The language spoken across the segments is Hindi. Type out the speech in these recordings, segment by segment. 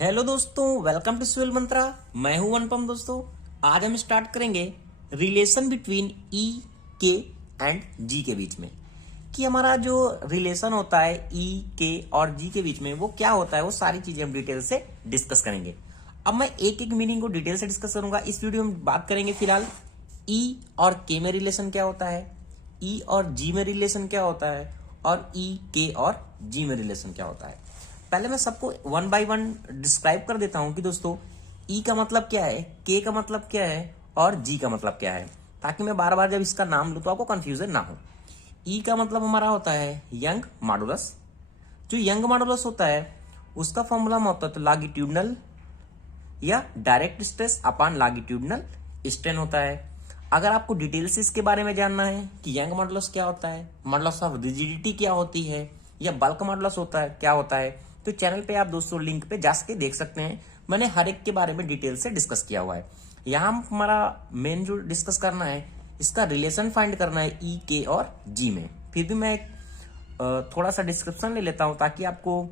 हेलो दोस्तों, वेलकम टू स्विल मंत्रा। मैं हूं अनुपम। दोस्तों, आज हम स्टार्ट करेंगे रिलेशन बिटवीन ई के एंड जी के बीच में, कि हमारा जो रिलेशन होता है ई के और जी के बीच में वो क्या होता है। वो सारी चीजें हम डिटेल से डिस्कस करेंगे। अब मैं एक एक मीनिंग को डिटेल से डिस्कस करूंगा। इस वीडियो में बात करेंगे फिलहाल ई और के में रिलेशन क्या होता है, ई और जी में रिलेशन क्या होता है, और ई के और जी में रिलेशन क्या होता है। पहले मैं सबको वन बाय वन डिस्क्राइब कर देता हूं कि दोस्तों ई का मतलब क्या है, के का मतलब क्या है और जी का मतलब क्या है, ताकि मैं बार बार जब इसका नाम लूं तो आपको कंफ्यूजन ना हो। ई का मतलब हमारा होता है यंग मॉडुलस। जो यंग मॉडुलस होता है उसका फॉर्मूला में होता है तो लॉन्गिट्यूडनल या direct stress upon longitudinal strain होता है। अगर आपको डिटेल से इसके बारे में जानना है कि यंग मॉडुलस क्या होता है, मॉडुलस ऑफ रिजिडिटी क्या होती है, या बल्क मॉडुलस होता है क्या होता है, तो चैनल पे आप दोस्तों लिंक पे जा सके देख सकते हैं। मैंने हर एक के बारे में डिटेल से डिस्कस किया हुआ है। यहाँ हमारा मेन जो डिस्कस करना है, इसका रिलेशन फाइंड करना है ई के और जी में। फिर भी मैं थोड़ा सा डिस्क्रिप्शन ले लेता हूं ताकि आपको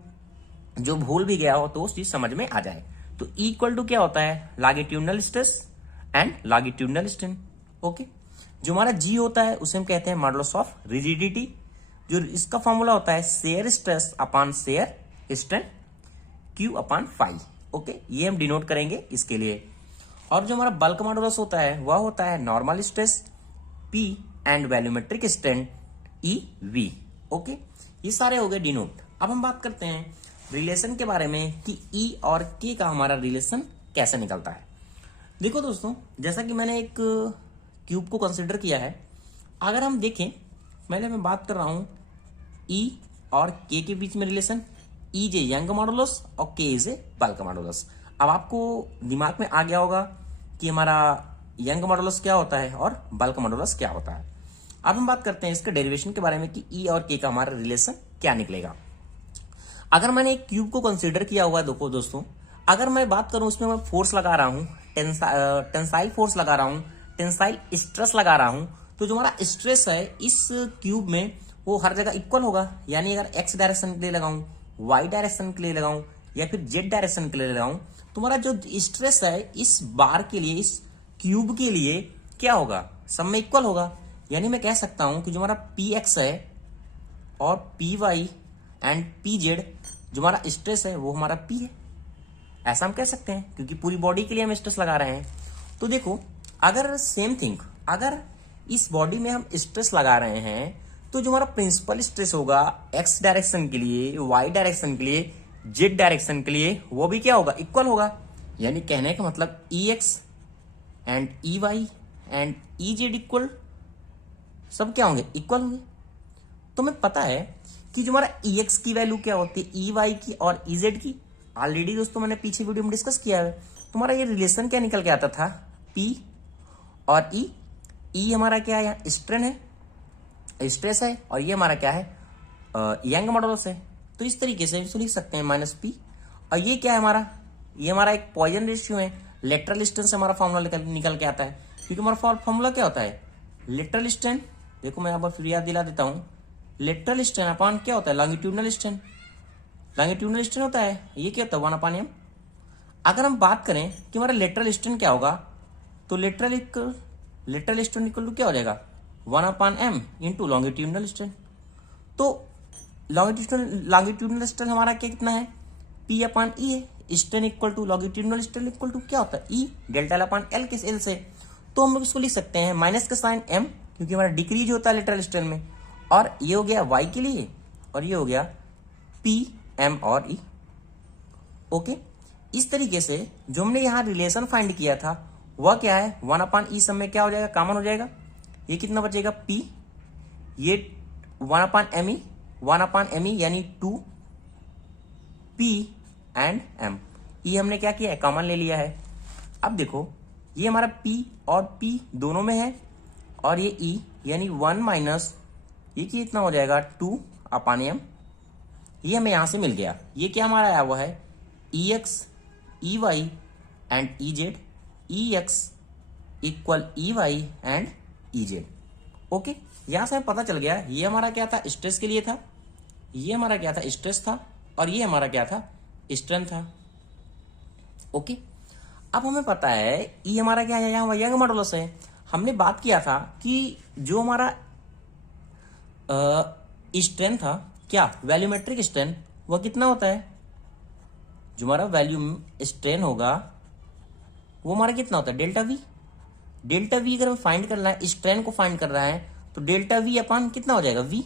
जो भूल भी गया हो तो उस चीज समझ में आ जाए। तो ई इक्वल टू क्या होता है, longitudinal stress and longitudinal strain. Okay, जो हमारा जी होता है उसे हम कहते हैं मॉडुलस ऑफ रिजिडिटी। जो इसका फॉर्मूला होता है shear stress upon shear strain Q upon five. Okay, ये हम डिनोट करेंगे इसके लिए। और जो हमारा बल्क मॉडुलस होता है वह होता है normal stress P and volumetric strain E V. Okay, ये सारे हो गए डिनोट। अब हम बात करते हैं रिलेशन के बारे में कि ई और के का हमारा रिलेशन कैसे निकलता है। देखो दोस्तों, जैसा कि मैंने एक क्यूब को कंसिडर किया है। अगर हम देखें, मैं बात कर रहा हूं ई और के बीच में relation. E is a Young modulus और के इज ए बल्क मॉडुलस। अब आपको दिमाग में आ गया होगा कि हमारा यंग मॉडुलस क्या होता है और बल्क मॉडुलस क्या होता है। अब हम बात करते हैं इसके डेरिवेशन के बारे में कि ई और के का हमारा रिलेशन क्या निकलेगा। अगर मैंने एक क्यूब को कंसीडर किया हुआ है, देखो दोस्तों, अगर मैं बात करूं उसमें मैं फोर्स लगा रहा हूं, टेंसाइल फोर्स लगा रहा हूं, टेंसाइल स्ट्रेस लगा रहा हूं, तो जो हमारा स्ट्रेस है इस क्यूब में वो हर जगह इक्वल होगा। यानी अगर एक्स डायरेक्शन के लिए लगाऊं, वाई डायरेक्शन के लिए लगाऊं, या फिर जेड डायरेक्शन के लिए लगाऊं, तो हमारा जो स्ट्रेस है इस बार के लिए, इस क्यूब के लिए क्या होगा, सब में इक्वल होगा। यानी मैं कह सकता हूं कि जो हमारा पी एक्स है और P Y and P Z, जो हमारा स्ट्रेस है वो हमारा पी है। ऐसा हम कह सकते हैं क्योंकि पूरी बॉडी के लिए हम स्ट्रेस लगा रहे हैं। तो देखो, अगर सेम थिंग, अगर इस बॉडी में हम स्ट्रेस लगा रहे हैं तो जो हमारा प्रिंसिपल स्ट्रेस होगा एक्स डायरेक्शन के लिए, वाई डायरेक्शन के लिए, जेड डायरेक्शन के लिए, वो भी क्या होगा, इक्वल होगा। यानी कहने का मतलब E X and E Y and E Z equal, सब क्या होंगे, इक्वल होंगे। तो हमें पता है कि जो हमारा ई एक्स की वैल्यू क्या होती है, ई वाई की और ई जेड की, ऑलरेडी दोस्तों मैंने पीछे वीडियो में डिस्कस किया है। तुम्हारा ये रिलेशन क्या निकल के आता था, पी और ई। ई हमारा क्या है, यहाँ स्ट्रेन है, स्ट्रेस है, और ये हमारा क्या है, यंग मॉडुलस है। तो इस तरीके से इसको लिख सकते हैं माइनस पी। और ये क्या है हमारा, ये हमारा एक पॉइजन रेशियो है। लेटरल स्ट्रेन से हमारा फॉर्मूला निकल के आता है, क्योंकि हमारा फॉर्मूला क्या होता है, लेटरल स्ट्रेन। देखो मैं यहाँ पर फिर याद दिला देता हूँ, लेटरल स्ट्रेन अपान क्या होता है, लॉन्गिट्यूडनल स्ट्रेन। लॉन्गिट्यूडनल स्ट्रेन होता है, ये क्या होता है, वन अपान एम। अगर हम बात करें कि हमारा लेटरल स्ट्रेन क्या होगा, तो लेटरल स्ट्रेन इक्वल टू क्या हो जाएगा, one upon M into longitudinal strain. तो लॉन्गिट्यूडनल स्ट्रेन हमारा क्या कितना है, पी अपान ई है। Strain equal to longitudinal strain equal to क्या होता है, E delta L upon L, किस एल से। तो हम लोग इसको लिख सकते हैं माइनस का साइन एम, क्योंकि हमारा डिक्रीज होता है लेटरल स्ट्रेन में। और ये हो गया वाई के लिए, और ये हो गया पी एम और ई। ओके, इस तरीके से जो हमने यहां रिलेशन फाइंड किया था वह क्या है, वन अपान ई, सब में क्या हो जाएगा, कॉमन हो जाएगा। ये कितना बचेगा, पी, ये वन अपान एम ई यानी टू पी एंड एम। ई हमने क्या किया है, कॉमन ले लिया है। अब देखो, ये हमारा पी और पी दोनों में है, और ये ई यानी वन माइनस ये कितना हो जाएगा, टू अपान एम। ये हमें यहां से मिल गया। ये क्या हमारा आया हुआ है, E X E Y and E Z, E X equal E Y and E Z. Okay, यहां से हमें पता चल गया ये हमारा क्या था, स्ट्रेस के लिए था, ये हमारा क्या था, स्ट्रेस था, और ये हमारा क्या था, स्ट्रेन था। ओके, अब हमें पता है ई हमारा क्या है, यहाँ यंग मॉडुलस है। हमने बात किया था कि जो हमारा स्ट्रेन था, क्या वैल्यूमेट्रिक स्ट्रेन, वह कितना होता है, जो हमारा वैल्यूम स्ट्रेन होगा वो हमारा कितना होता है, डेल्टा वी। डेल्टा वी अगर हमें फाइंड करना है, स्ट्रेन को फाइंड कर रहा है, तो डेल्टा वी अपान कितना हो जाएगा, वी।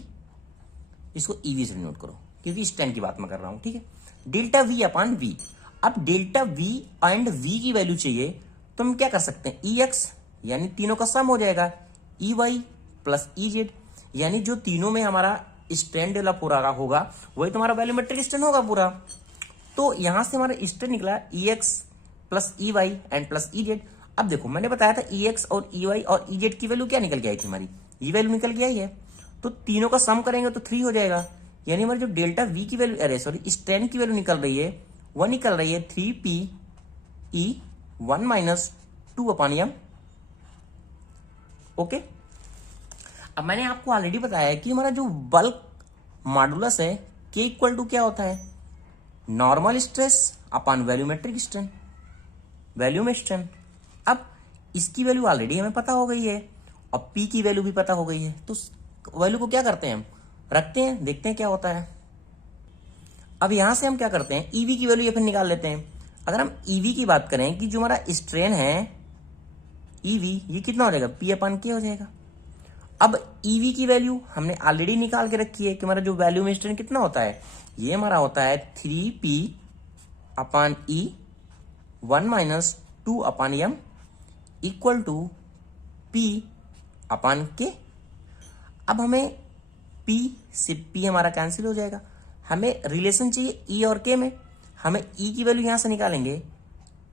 इसको ईवी से नोट करो क्योंकि स्ट्रेन की बात मैं कर रहा हूं, ठीक है। Delta V upon V. अब डेल्टा वी एंड वी की वैल्यू चाहिए तो हम क्या कर सकते हैं, ई एक्स यानी तीनों का सम हो जाएगा, E Y plus E Z, यानी जो तीनों में हमारा स्ट्रेन डेवलप हो रहा होगा वही तुम्हारा वैल्यूमेट्रिक स्ट्रेन होगा पूरा। तो यहां से हमारा स्ट्रेन निकला E X plus E Y and plus E Z. अब देखो मैंने बताया था ई एक्स और ई वाई और ई जेड की वैल्यू क्या निकल के आई थी, हमारी ये वैल्यू निकल के आई है। तो तीनों का सम करेंगे तो 3 हो जाएगा, यानी हमारी जो डेल्टा वी की वैल्यू, अरे सॉरी स्ट्रेन की वैल्यू निकल रही है, वह निकल रही है 3p e 1 minus 2 upon M. Okay, अब मैंने आपको ऑलरेडी बताया है कि हमारा जो बल्क मॉडुलस है के इक्वल टू क्या होता है, normal stress upon volumetric strain, volume strain. अब इसकी वैल्यू ऑलरेडी हमें पता हो गई है और पी की वैल्यू भी पता हो गई है, तो वैल्यू को क्या करते हैं, हम रखते हैं, देखते हैं क्या होता है। अब यहां से हम क्या करते हैं, ईवी की वैल्यू ये फिर निकाल लेते हैं। अगर हम ईवी की बात करें कि जो हमारा स्ट्रेन है ईवी, ये कितना हो जाएगा, पी अपान के हो जाएगा। अब ईवी की वैल्यू हमने ऑलरेडी निकाल के रखी है कि हमारा जो वैल्यू में स्ट्रेन कितना होता है, ये हमारा होता है 3p upon E 1 minus 2 upon M equal to P upon K. अब हमें P से P हमारा कैंसिल हो जाएगा, हमें रिलेशन चाहिए E और K में, हमें E की वैल्यू यहां से निकालेंगे,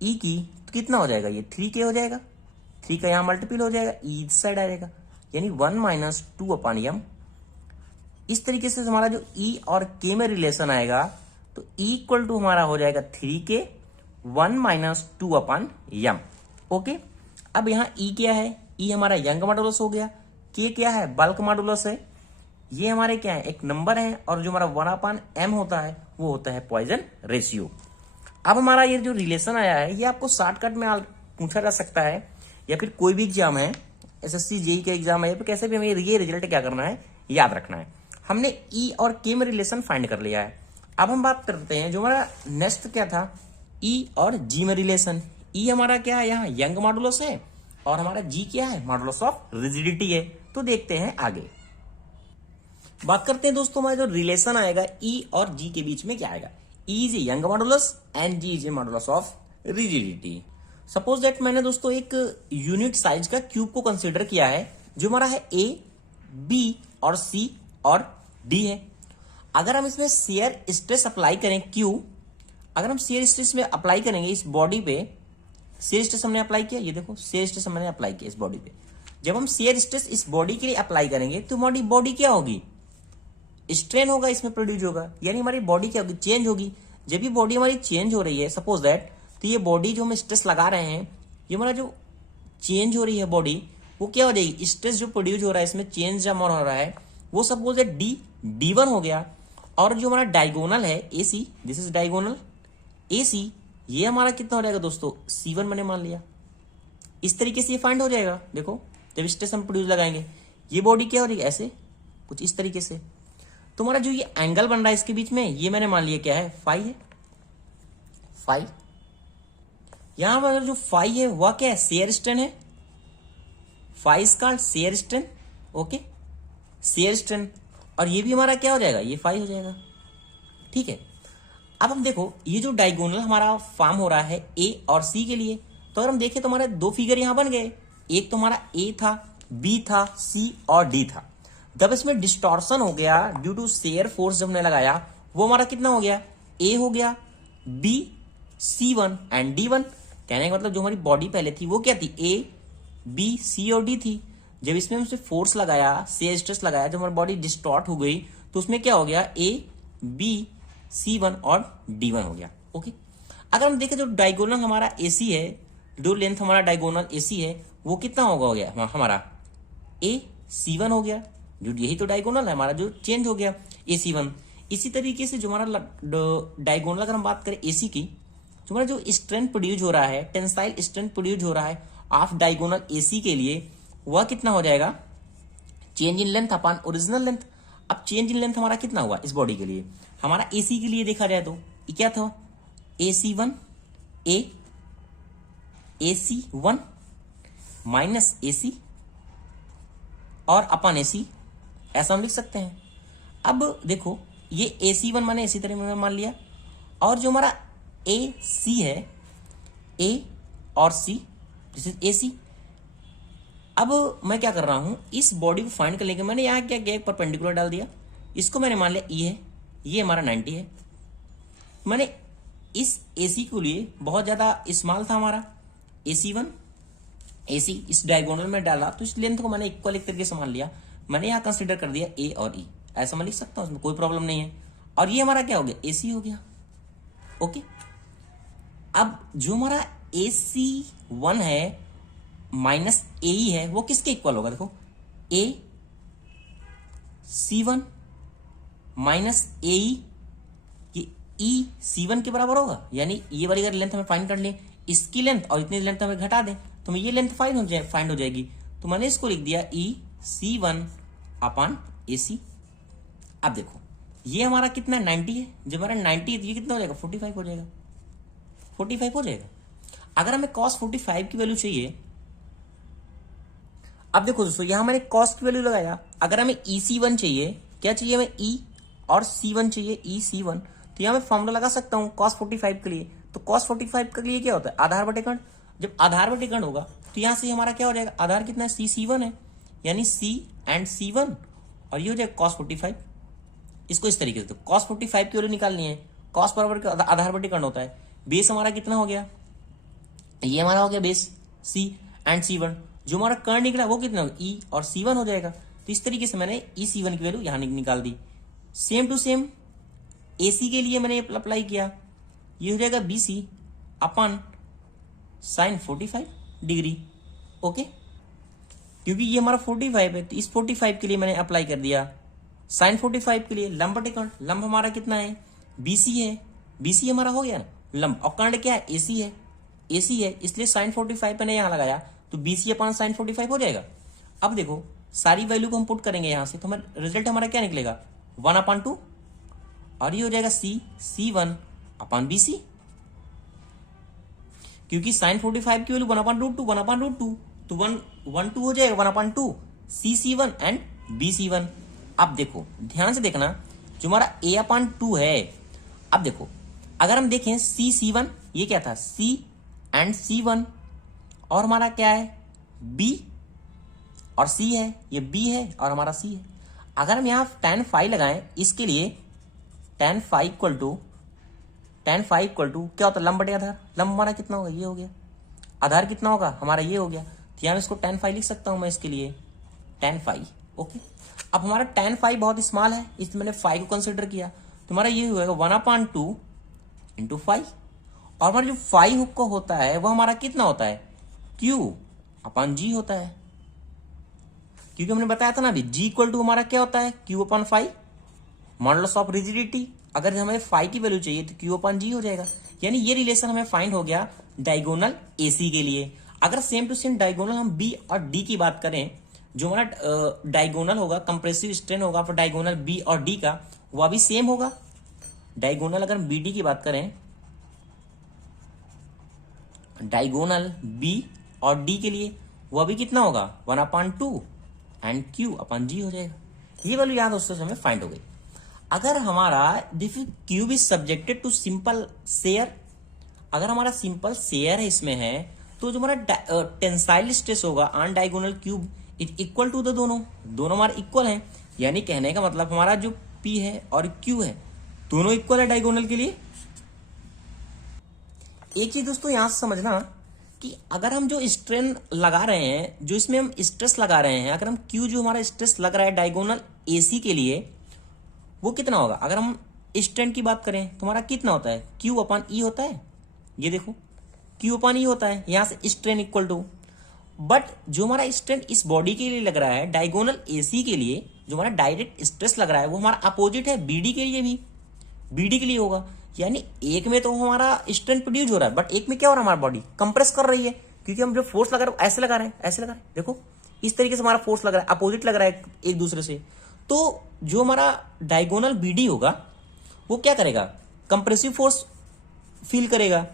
E की तो कितना हो जाएगा, ये 3K हो जाएगा, 3 का यहां मल्टीपल हो जाएगा, E इस साइड आ जाएगा, यानी 1 माइनस 2 अपान एम। इस तरीके से हमारा जो E और K में रिलेशन आएगा तो E इक्वल टू हमारा हो जाएगा 3K 1 minus 2 upon M. Okay, अब यहाँ E क्या है, E हमारा यंग मॉडुलस हो गया, K क्या है, बल्क मॉडुलस है, ये हमारे क्या है, एक नंबर है, और जो हमारा 1 अपान एम होता है वो होता है पॉइजन रेशियो। अब हमारा ये जो रिलेशन आया है ये आपको शॉर्टकट में पूछा जा सकता है, या फिर कोई भी एग्जाम है, एसएससी जेई का एग्जाम है, कैसे भी हमें ये रिजल्ट क्या करना है, याद रखना है। हमने ई और के में रिलेशन फाइंड कर लिया है। अब हम बात करते हैं जो हमारा नेक्स्ट क्या था, ई और जी में रिलेशन। ई हमारा क्या है, यहाँ यंग मॉडुलस है, और हमारा जी क्या है, मॉडुलस ऑफ रिजिडिटी है। तो देखते हैं आगे बात करते हैं दोस्तों, हमारा जो रिलेशन आएगा ई और जी के बीच में क्या आएगा, E is a Young modulus and G is a modulus of rigidity. Suppose that मैंने दोस्तों एक यूनिट साइज का क्यूब को कंसीडर किया है, जो हमारा है ए बी और सी और डी है। अगर हम इसमें शेयर स्ट्रेस अप्लाई करें क्यू, अगर हम शेयर स्ट्रेस में अप्लाई करेंगे इस बॉडी पे, शेयर स्ट्रेस हमने अप्लाई किया, ये देखो शेयर स्ट्रेस हमने अप्लाई किया इस बॉडी पे। जब हम शेयर स्ट्रेस इस बॉडी के लिए अप्लाई करेंगे तो हमारी बॉडी क्या होगी, स्ट्रेन होगा इसमें प्रोड्यूस होगा, यानी हमारी बॉडी क्या होगी, चेंज होगी। जब भी बॉडी हमारी चेंज हो रही है सपोज दैट, तो ये बॉडी जो हम स्ट्रेस लगा रहे हैं, ये हमारा जो चेंज हो रही है बॉडी, वो क्या हो जाएगी, स्ट्रेस जो प्रोड्यूस हो रहा है इसमें चेंज जब हो रहा है वो सपोज दैट D1 हो गया। और जो हमारा डायगोनल है AC, this is diagonal AC, ये हमारा कितना हो जाएगा दोस्तों, C1 मैंने मान लिया। इस तरीके से ये फाइंड हो जाएगा। देखो जब स्ट्रेस हम प्रोड्यूस लगाएंगे, ये बॉडी क्या हो रही है, ऐसे कुछ इस तरीके से। तो हमारा जो ये एंगल बन रहा है इसके बीच में, ये मैंने मान लिया क्या है, फाई है, फाई। यहां पर जो फाई है वह क्या है, शेयर स्ट्रेन है, phi is called shear strain. Okay, shear strain, और ये भी हमारा क्या हो जाएगा, ये फाई हो जाएगा। ठीक है, अब हम देखो ये जो डायगोनल हमारा फॉर्म हो रहा है ए और सी के लिए, तो अगर हम देखें तो हमारे दो फिगर यहां बन गए, एक तो हमारा ए था, बी था, सी और डी था। जब इसमें डिस्टॉर्शन हो गया ड्यू टू शेयर फोर्स जब हमने लगाया, वो हमारा कितना हो गया, ए हो गया, बी C1 एंड D1। कहने का मतलब जो हमारी बॉडी पहले थी वो क्या थी, ए बी सी और डी थी। जब इसमें हमसे फोर्स लगाया, शेयर स्ट्रेस लगाया, जब हमारी बॉडी डिस्टॉर्ट हो गई, तो उसमें क्या हो गया, ए बी C1 और D1 हो गया। ओके, अगर हम देखें जो डायगोनल हमारा AC है, जो लेंथ हमारा डायगोनल AC है, वो कितना हो गया हमारा, ए C1 हो गया, जो यही तो डायगोनल है हमारा जो चेंज हो गया AC1। इसी तरीके से जो हमारा डायगोनल अगर हम बात करें AC की, जो हमारा जो स्ट्रेंथ प्रोड्यूस हो रहा है, टेंसाइल स्ट्रेंथ प्रोड्यूस हो रहा है ऑफ डायगोनल एसी के लिए, वह कितना हो जाएगा, change in length upon original length. अब चेंज इन लेंथ हमारा कितना हुआ इस बॉडी के लिए, हमारा एसी के लिए देखा जाए तो ये क्या था, AC1 AC1 माइनस AC और अपन AC, ऐसा हम लिख सकते हैं। अब देखो ये AC1 मैंने इसी तरह में मान लिया, और जो हमारा AC है, A और C, दिस इज AC। अब मैं क्या कर रहा हूं, इस बॉडी को फाइंड करने के मैंने यहां क्या किया, परपेंडिकुलर डाल दिया, इसको मैंने मान लिया E है, ये हमारा 90 है। मैंने इस AC के लिए बहुत ज्यादा स्मॉल था हमारा AC1 AC, इस डायगोनल में डाला तो इस लेंथ को मैंने इक्वल एक तरीके से मान लिया, मैंने यहाँ कंसीडर कर दिया A और E, ऐसा मैं लिख सकता हूँ, उसमें कोई प्रॉब्लम नहीं है। और ये हमारा क्या हो गया, AC हो गया। ओके, अब जो हमारा AC1 है माइनस AE है, वो किसके इक्वल होगा, देखो AC1 माइनस AE, ये EC1 के बराबर होगा, यानी ये वाली अगर लेंथ हमें फाइंड कर लें, इसकी लेंथ और इतनी लेंथ हमें घटा दें तो ये लेंथ फाइंड हो जाएगी। तो मैंने इसको लिख दिया EC1 अपॉन AC। अब देखो ये हमारा कितना 90 है, जब हमारा 90 है तो ये कितना हो जाएगा, 45 हो जाएगा, 45 हो जाएगा। अगर हमें cos 45 की वैल्यू चाहिए, अब देखो दोस्तों यहां मैंने cos की वैल्यू लगाया, अगर हमें EC1 चाहिए, क्या चाहिए हमें E और C1 चाहिए, EC1, तो यहां मैं फॉर्मूला लगा सकता हूं cos 45 के लिए। तो cos 45 के लिए क्या होता है, आधार बटे कर्ण, जब आधार बटे कर्ण होगा तो यहां से हमारा क्या हो जाएगा, आधार कितना है, C1 है, यानी C एंड C1, और ये हो जाएगा cos 45। इसको इस तरीके से, तो cos 45 की वैल्यू निकालनी है, cos बराबर आधार बटे कर्ण होता है, बेस हमारा कितना हो गया, ये हमारा हो गया बेस C एंड C1, जो हमारा कर्ण निकला वो कितना होगा, E और C1 हो जाएगा। तो इस तरीके से मैंने EC1 की वैल्यू यहां निकाल दी। सेम टू सेम AC के लिए मैंने अप्लाई किया, ये हो जाएगा BC अपन साइन 45 डिग्री। ओके, क्योंकि ये हमारा 45 है तो इस 45 के लिए मैंने अप्लाई कर दिया साइन 45 के लिए। लंब बटे कर्ण, लंब हमारा कितना है, BC है, BC हमारा हो गया ना लंब, और कर्ण क्या है, AC है, AC है, इसलिए साइन 45 मैंने यहां लगाया तो BC अपन साइन 45 हो जाएगा। अब देखो सारी वैल्यू को हम पुट करेंगे यहां से, तो हमारा रिजल्ट हमारा क्या निकलेगा, 1/2, और ये हो जाएगा C1 अपन BC, क्योंकि साइन 45 की वैल्यू 1/√2 तो 1/2 हो जाएगा, 1/2 C1 एंड BC1। अब देखो ध्यान से देखना, जो हमारा A/2 है, अब देखो अगर हम देखें C1 ये क्या था, C एंड C1, और हमारा क्या है B और C है, ये B है और हमारा C है। अगर हम यहाँ tan phi लगाएं इसके लिए, tan phi इक्वल टू क्या होता है, लंब बटे आधार, लंब हमारा कितना होगा, ये हो गया, आधार कितना होगा हमारा, ये हो गया, तो यहाँ इसको tan phi लिख सकता हूं मैं इसके लिए, tan phi। ओके, अब हमारा tan phi बहुत स्मॉल है इसलिए मैंने phi को कंसिडर किया, तो हमारा ये होगा 1/2 इंटू फाइव, और हमारा जो phi हुक को होता है वो हमारा कितना होता है, Q/G होता है, क्योंकि हमने बताया था ना अभी G इक्वल टू हमारा क्या होता है, Q/phi, मॉडुलस ऑफ रिजिडिटी। अगर हमें phi की वैल्यू चाहिए तो Q/G हो जाएगा, यानी ये रिलेशन हमें फाइंड हो गया डायगोनल AC के लिए। अगर सेम टू सेम डायगोनल हम B और D की बात करें, जो हमारा डायगोनल होगा, कंप्रेसिव स्ट्रेन होगा फॉर डायगोनल B और D का, वह भी सेम होगा। डायगोनल अगर BD की बात करें, डायगोनल B और D के लिए वह भी कितना होगा, 1/2 एंड Q/G हो जाएगा। ये वैल्यू यहाँ दोस्तों हमें फाइंड हो गई। अगर हमारा cube is subjected to simple shear, अगर हमारा सिंपल शेयर है इसमें है, तो जो हमारा टेंसाइल स्ट्रेस होगा on diagonal cube is equal to the दोनों हमारे इक्वल हैं, यानी कहने का मतलब हमारा जो P है और Q है दोनों इक्वल है डायगोनल के लिए। एक चीज दोस्तों यहां से समझना कि अगर हम जो स्ट्रेन लगा रहे हैं, जो इसमें हम स्ट्रेस लगा रहे हैं, अगर हम Q जो हमारा स्ट्रेस लग रहा है डायगोनल AC के लिए, वो कितना होगा, अगर हम स्ट्रेन की बात करें तो हमारा कितना होता है, Q/E होता है, ये देखो Q/E होता है, यहां से स्ट्रेन इक्वल टू, बट जो हमारा स्ट्रेन इस बॉडी के लिए लग रहा है डायगोनल AC के लिए, जो हमारा डायरेक्ट स्ट्रेस लग रहा है वो हमारा अपोजिट है BD के लिए भी, BD के लिए होगा, यानी एक में तो हमारा स्ट्रेंथ प्रोड्यूस हो रहा है, बट एक में क्या हो रहा है, हमारी बॉडी कंप्रेस कर रही है, क्योंकि हम जो फोर्स लगा रहे हैं ऐसे लगा रहे हैं, ऐसे लगा रहे हैं, देखो इस तरीके से हमारा फोर्स लग रहा है, अपोजिट लग रहा है एक दूसरे से। तो जो हमारा डायगोनल बीडी होगा वो क्या करेगा, कंप्रेसिव फोर्स फील करेगा।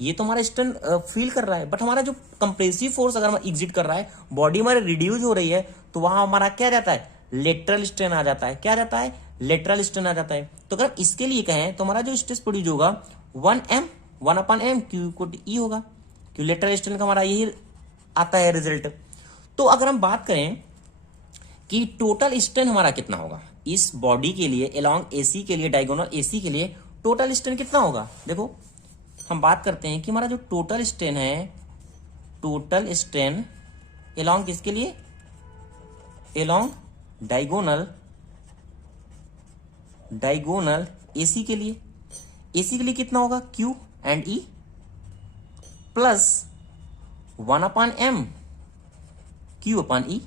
ये तो हमारा स्ट्रेन फील कर रहा है, बट हमारा जो कंप्रेसिव फोर्स अगर हमारा एग्जिट कर रहा है, बॉडी हमारी रिड्यूस हो रही है, तो वहां हमारा क्या जाता है, लेटरल स्ट्रेन आ जाता है। क्या जाता है, लेटरल स्ट्रेन आ जाता है। तो अगर इसके लिए कहें तो हमारा जो स्ट्रेस प्रोड्यूस होगा 1 क्यू ई होगा, क्यों लेटरल स्ट्रेन का हमारा यही आता है रिजल्ट। तो अगर हम बात करें कि टोटल स्ट्रेन हमारा कितना होगा इस बॉडी के लिए, अलोंग एसी के लिए, डायगोनल एसी के लिए टोटल स्ट्रेन कितना होगा, देखो हम बात करते हैं कि हमारा जो टोटल स्ट्रेन है, टोटल स्ट्रेन अलोंग किसके लिए, अलोंग डायगोनल एसी के लिए, एसी के लिए कितना होगा, Q and E plus 1/m Q upon E.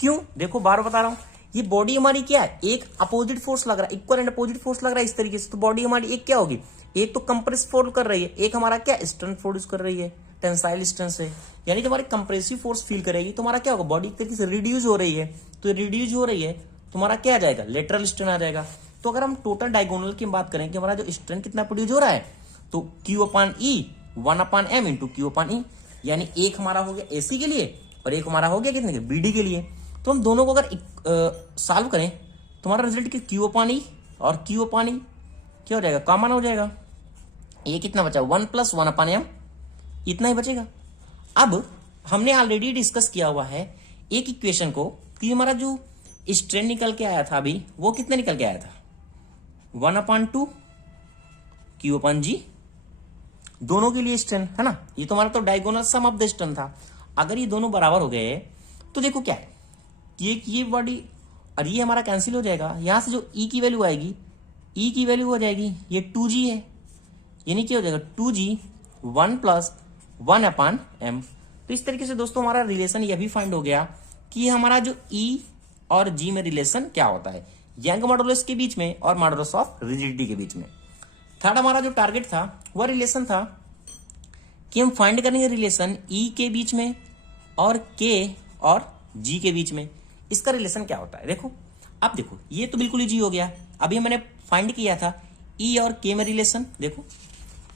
क्यों, देखो बार बता रहा हूं, ये बॉडी हमारी क्या है, एक अपोजिट फोर्स लग रहा है, इक्वल एंड अपोजिट फोर्स लग रहा है इस तरीके से। तो बॉडी हमारी एक क्या होगी, एक तो कंप्रेस फोर्स कर रही है, एक हमारा क्या स्ट्रेंथ प्रोड्यूस कर रही है टेंसाइल स्ट्रेंथ से, यानी जो हमारी कंप्रेसिव फोर्स फील करेगी तो हमारा क्या होगा, बॉडी एक तरीके से रिड्यूस हो रही है। तो रिड्यूस हो रही है तो हमारा क्या आ जाएगा, लेटरल स्ट्रेन आ जाएगा। तो अगर हम टोटल डायगोनल की बात करें कि हमारा जो स्ट्रेंथ कितना प्रोड्यूस हो रहा है, तो क्यू अपॉन ई 1/m इंटू क्यू अपॉन ई, यानी एक हमारा हो गया एसी के लिए और एक हमारा हो गया कितने के, बीडी के लिए। तो हम दोनों को अगर सॉल्व करें तो हमारा रिजल्ट क्या, क्यू अपॉन ई और क्यू अपॉन ई क्या हो जाएगा, कॉमन हो जाएगा। ये कितना बचा, 1 + 1/m, इतना ही बचेगा। अब हमने ऑलरेडी डिस्कस किया हुआ है एक इक्वेशन को कि हमारा जो स्ट्रेन निकल के आया था अभी, वो कितना निकल के आया था, 1/2 क्यू अपॉन जी, दोनों के लिए स्ट्रेन है ना। ये तो हमारा तो diagonal sum of the strain था। अगर ये दोनों बराबर हो गए तो देखो क्या है, ये बॉडी और ये हमारा कैंसिल हो जाएगा। यहां से जो ई की वैल्यू आएगी, ई की वैल्यू हो जाएगी ये 2g है, यानी क्या हो जाएगा 2g 1 + 1/m। तो इस तरीके से दोस्तों हमारा रिलेशन यह भी फाइंड हो गया कि हमारा जो ई और जी में रिलेशन क्या होता है, यंग मॉडुलस के बीच में और मॉडुलस ऑफ रिजिडिटी के बीच में। थर्ड हमारा जो टारगेट था वह रिलेशन था कि हम फाइंड करेंगे रिलेशन ई के बीच में और के और जी के बीच में, इसका रिलेशन क्या होता है। देखो अब देखो ये तो बिल्कुल इजी हो गया, अभी मैंने फाइंड किया था ई और के में रिलेशन। देखो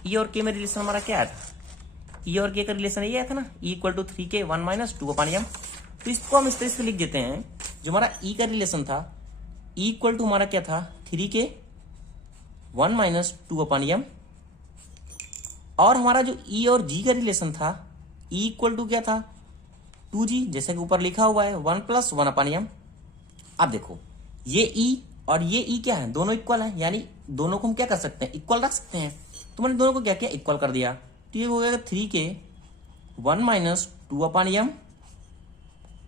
ई और के में रिलेशन हमारा क्या आया था, ई और के का रिलेशन ये आया था ना, ई = 3k 1 - 2/m। तो इसको हम इस तरह से लिख देते हैं, जो हमारा ई का रिलेशन था, ई इक्वल टू हमारा क्या था 3k 1 - 2/m, और हमारा जो ई और जी का रिलेशन था, ई इक्वल टू क्या था 2g, जैसे कि ऊपर लिखा हुआ है 1 + 1/m। अब देखो ये ई और ये ई क्या है, दोनों इक्वल है, यानी दोनों को हम क्या कर सकते हैं, इक्वल रख सकते हैं। तो मैंने दोनों को क्या किया, इक्वल कर दिया। तो ये हो गया 3k 1 - 2/m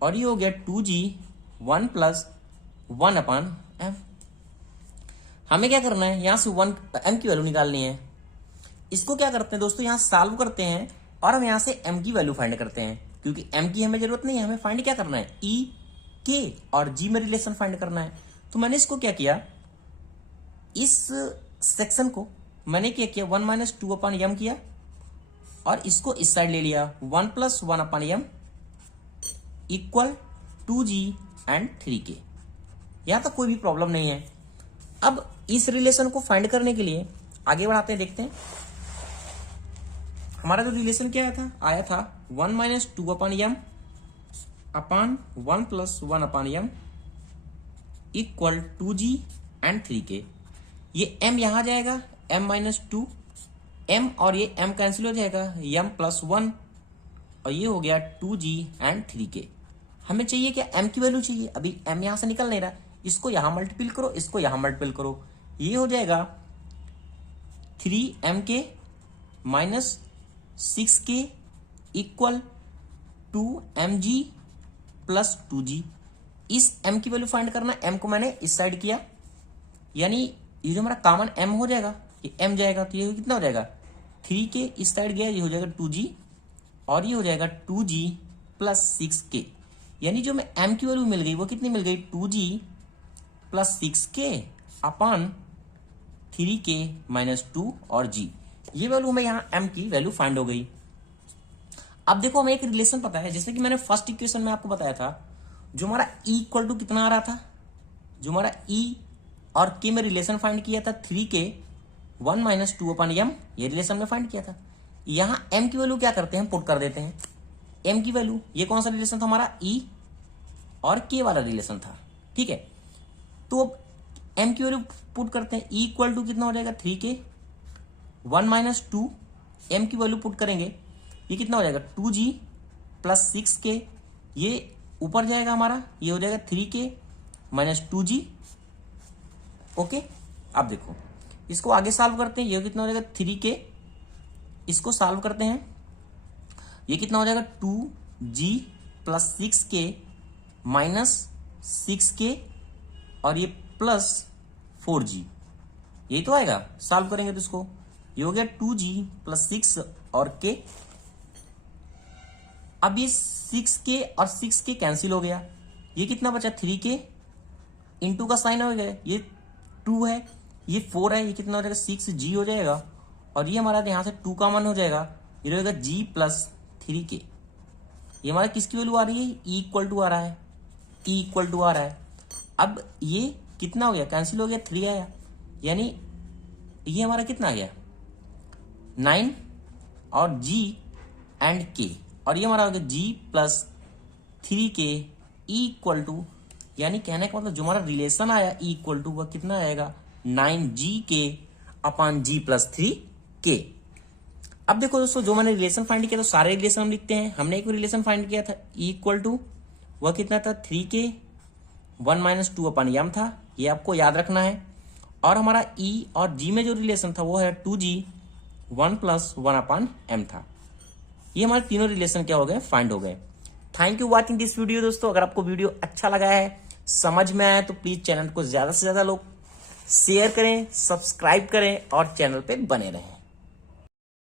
और ये हो गया 2g 1 + 1/m। हमें क्या करना है, यहां से m की वैल्यू निकालनी है। इसको क्या करते हैं दोस्तों, यहां सॉल्व करते हैं और हम यहां से m की वैल्यू फाइंड करते हैं, क्योंकि m की हमें जरूरत नहीं है, हमें फाइंड क्या करना है, e के और g में रिलेशन फाइंड करना है। तो मैंने इसको क्या किया, इस सेक्शन को मैंने क्या किया 1 - 2/m किया और इसको इस साइड ले लिया 1 + 1/m = 2g एंड 3k। यहां तक कोई भी प्रॉब्लम नहीं है। अब इस रिलेशन को फाइंड करने के लिए आगे बढ़ाते हैं, देखते हैं हमारा जो रिलेशन क्या आया था 1 - 2/m upon 1 + 1/m = 2g and 3k। ये m यहां जाएगा, m - 2 m और ये m कैंसिल हो जाएगा, m + 1 और ये हो गया 2g एंड 3k। हमें चाहिए क्या, m की वैल्यू चाहिए। अभी m यहां से निकल नहीं रहा, इसको यहां मल्टीपल करो, इसको यहां मल्टीपल करो, ये हो जाएगा 3mk - 6k = 2mg + 2g। इस m की वैल्यू फाइंड करना, m को मैंने इस साइड किया, यानी ये जो हमारा कॉमन m हो जाएगा, ये m जाएगा, तो ये कितना हो जाएगा 3k इस साइड गया, ये हो जाएगा 2g और ये हो जाएगा 2g + 6k। यानी जो मैं m की वैल्यू मिल गई वो कितनी मिल गई, 2g + 6k upon 3k minus 2 और g, ये वैल्यू हमें यहाँ m की वैल्यू फाइंड हो गई। अब देखो हमें एक रिलेशन पता है, जैसे कि मैंने फर्स्ट इक्वेशन में आपको बताया था, जो हमारा e इक्वल टू कितना आ रहा था, जो हमारा e और k में रिलेशन फाइंड किया था 3k 1 माइनस 2 अपन m, ये रिलेशन में फाइंड किया था। यहाँ m की वैल्यू क्या करते हैं, पुट कर देते हैं m की वैल्यू। ये कौन सा रिलेशन था हमारा, e और k वाला रिलेशन था, ठीक है। तो अब m की वैल्यू पुट करते हैं, e इक्वल टू कितना हो जाएगा 3k 1 माइनस 2, m की वैल्यू पुट करेंगे, ये कितना हो जाएगा 2g प्लस 6k, ये ऊपर जाएगा हमारा, ये हो जाएगा 3k माइनस 2g। ओके, अब देखो इसको आगे सॉल्व करते हैं, ये कितना हो जाएगा 3k, इसको सॉल्व करते हैं, ये कितना हो जाएगा 2g plus 6k minus 6k और ये प्लस 4g, यही तो आएगा। सॉल्व करेंगे तो इसको, ये हो गया 2g प्लस 6 और k। अब ये 6k और 6k कैंसिल हो गया, ये कितना बचा 3k, इंटू का साइन हो गया, ये 2 है, ये 4 है, ये कितना हो जाएगा 6g हो जाएगा, और ये हमारा यहाँ से 2 का मन हो जाएगा, ये रहेगा g प्लस 3k। ये हमारा किसकी वैल्यू आ रही है, e इक्वल टू आ रहा है, e इक्वल टू आ रहा है। अब ये कितना हो गया, कैंसिल हो गया, 3 आया, यानी ये हमारा कितना आ गया 9 और g एंड k, और ये हमारा हो गया g प्लस 3k e इक्वल टू, यानी कहने का मतलब जो हमारा रिलेशन आया e इक्वल टू वह कितना आएगा 9gk अपॉन g प्लस 3k। अब देखो दोस्तों, जो मैंने रिलेशन फाइंड किया तो सारे रिलेशन हम लिखते हैं। हमने एक रिलेशन फाइंड किया था e इक्वल टू, वह कितना था 3k 1 माइनस 2 अपॉन m था, ये आपको याद रखना है। और हमारा e और g में जो रिलेशन था वो है 2g 1 प्लस 1 अपॉन m था। ये हमारे तीनों रिलेशन क्या हो गए, फाइंड हो गए। Thank you watching this video दोस्तों। अगर आपको वीडियो अच्छा लगा है, समझ में आया, तो प्लीज चैनल को ज्यादा से ज्यादा लोग शेयर करें, सब्सक्राइब करें और चैनल पे बने रहें।